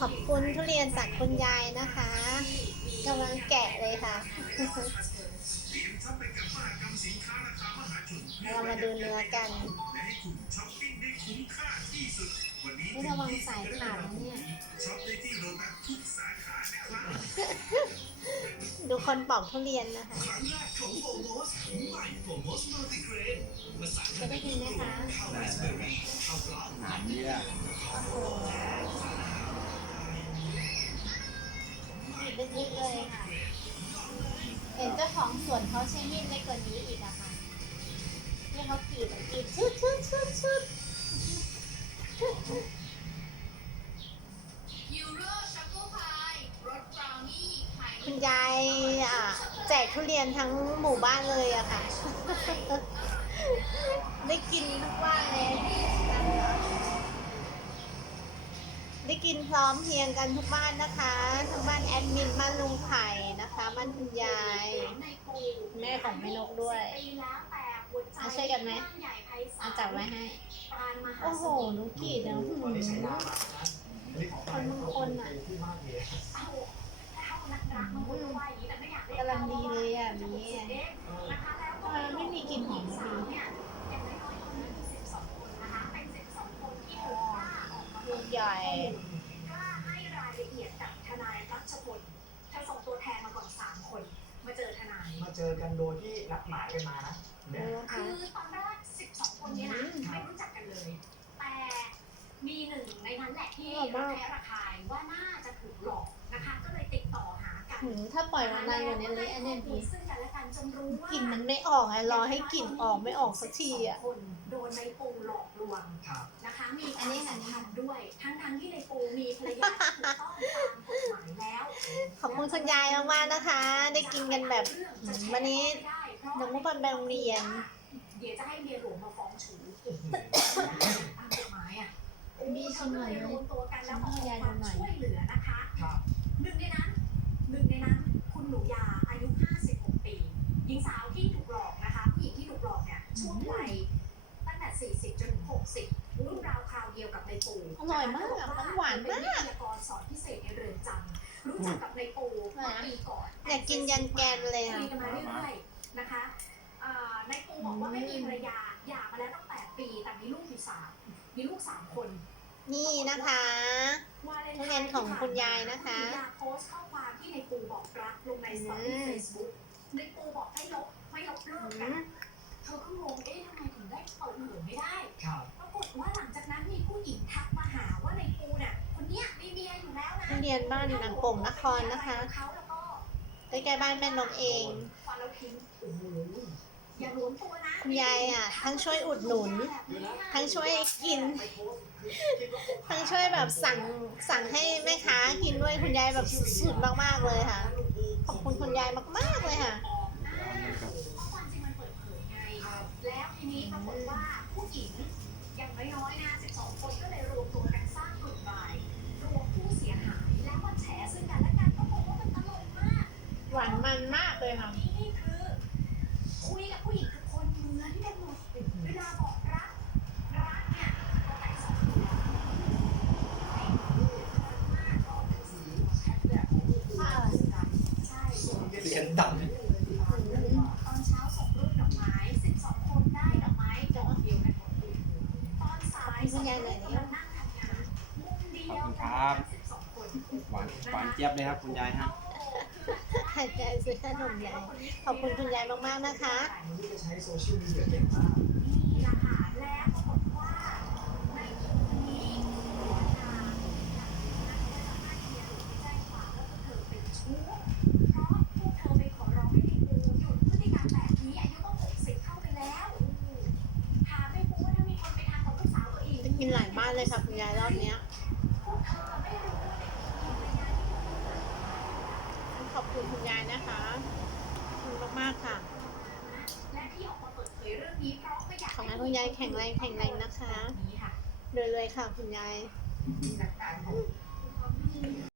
ขอบคุณทุเรียนจากคุณยายนะคะกำลังแกะเลยค่ะ เรามาดูเนื้อกันไม่ระวังสายขาดนะเนี่ยดูคนปอกทุเรียนนะคะจะได้ยินไหมคะ ลึกๆเลยค่ะ เห็นเจ้าของสวนเขาใช้มีดเล็กกว่านี้อีกอะค่ะนี่เขากรีดกรีดชุดชุดชุดชุดคุณยายอะแจกทุเรียนทั้งหมู่บ้านเลยอะค่ะ ได้กินทุกบ้านเลย ได้กินพร้อมเพรียงกันทุกบ้านนะคะทั้งบ้านแอดมินบ้านลุงไข่นะคะบ้านคุณยายในปูแม่ของแม่นกด้วยปีแล้วแต่หัวใจอะช่วยกันไหมบ้านใหญ่ไพศาเอาลจับไว้ให้ปานมหาโอ้โหสมุทรหนูกรีดนะหืมคนที่ใช้น้ำมานะอันนี้ของคนบางคนอะที่มากเลยเอ้าถ้านักรักมันควรจะว่าอย่างนี้แต่ไม่อยากได้กำลังดีเลยอะมีเอ๊ะนะคะแล้วก็ทำไมไม่มีกลิ่นหอมสาดีวเนี่ยอย่างน้อยๆคนนั้นมี12คนนะคะเป็น12คนที่ถูกกล้าออ กมาลูกใหญ่กล้าให้รายละเอียดกับทนายรัชพลเธอส่งตัวแทนมาก่อนสามคน มาเจอทนาย มาเจอกันโดยที่นัดหมายกันมานะดูเนี่ยนะคะคือตอนแรก12คนเนี้นะอืมไม่รู้จักกันเลย แต่มีหนึ่งในนั้นแหละที่อร่อยมากระแคะระคายว่าน่าจะถูกหลอกนะคะ ก็เลยติดต่อหากันหืมถ้าปล่อยนานๆกว่านี้เลยอันเนี้ยดีซึ่ง กันและกันจนรู้ว่ากลิ่นมันไม่ออกไงรอให้กลิ่นออกไม่ออกสักทีอะคนโดนในปูหลอกลวงครับนะคะ มีอันนี้การค่ะสัมพันธ์ด้วยทั้งทั้งๆที่ในปูมีภรรยาที่ถูกต้องตามกฎหมายแล้วขอบคุณคุณยายมากๆนะคะ ได้กินกันแบบหืมวันนี้เดี๋ยวมุกปันไปโรงเรียนเดี๋ยวจะให้เมียหลวงมาฟ้องชูตามกฎหมายอะมีชิมหน่อยไหมรวมตัวกันแล้วชิมให้ยายดูหน่อยช่วยเหลือนะคะครับหนึ่งในนั้นหนึ่งในนั้น คุณหนูยาอายุ56ปีห ญิงสาวที่ถูกหลอกนะคะผู้หญิงที่ถูกหลอกเนี่ยช่วงวัยตั้งแต่ 40 จนถึง 60รุ่นราวคราวเดียวกับในปูอร่อยมากอะมันหวานมากเป็นวิทยากรสอนพิเศษในเรือนจำรู้จักกับในปูเมื่อปีก่อนอยากกินยันแกนเลยคุค่ะยกันมาเรื่อยๆนะคะอ่าในปูบอกว่าไม่มีภรรยาหย่ามาแล้วตั้งแต่ปี แต่มีลูกอยู่สามมีลูกสามคน นี่นะคะทุเรียนของคุณยายนะคะณยาโพสต์ข้อความที่ในปูบอกรักลงในสตอรี่เฟซบุ๊ก ไม่ได้ ครับปรากฏว่าหลังจากนั้นมีผู้หญิงทักมาหาว่าในปูเนี่ยคนเนี้ยมีเมียอยู่แล้วนะทุเรียนบ้านหนังโป่งนครนะคะเขาแล้วก็ใกล้ๆบ้านแม่นกเองฟันแล้วทิ้งโอ้โหอย่าหลวมตัวนะคุณยายอะ ทั้งช่วยอุดหนุน ทั้งช่วยกินไปโพสต์คือคิดว่าทั้งช่วยแบบสั่งสั่งให้แม่ค้ากินด้วยคุณยายแบบสุดๆมากๆเลยค่ะ ขอบคุณคุณยายมากๆเลยค่ะเพราะความจริงมันเปิดเผยไงแล้วทีนี้ปรากฏว่าผู้หญิงอย่าง น้อยๆนะ 12 คนก็เลยรวมตัวกันสร้างกลุ่มไลน์รวมผู้เสียหายแล้วมาแฉซึ่งกันและกันก็บอกว่ามันตลกมากหวานมันมากเลยค่ะ นี่คือคุยกับผู้หญิงทุกคนเหมือนกันหมดเวลาบอกรักรักเนี่ยก็แต่สองคนแล้วมากก็เป็นสีแชทเนี่ยของลูกคือใช่เสียงดัง ตอนเช้าส่งรูปดอกไม้ 12 คนได้ดอกไม้ดอกเดียวกันหมดเลยตอน ขอบคุณครับ หวานหวานเจี๊ยบเลยครับคุณยายฮะหายใจซื้อขนมยายขอบคุณคุณยายมากๆนะคะ กินหลายบ้านเลยค่ะคุณยายรอบเนี้ย ขอบคุณคุณยายนะคะขอบคุณมากๆค่ะและที่ออกมาเปิดเผยเรื่องนี้เพราะไม่อยากขอให้คุณยายแข็งแรงแข็งแรงนะคะแบบนี้ค่ะรวยๆค่ะคุณยาย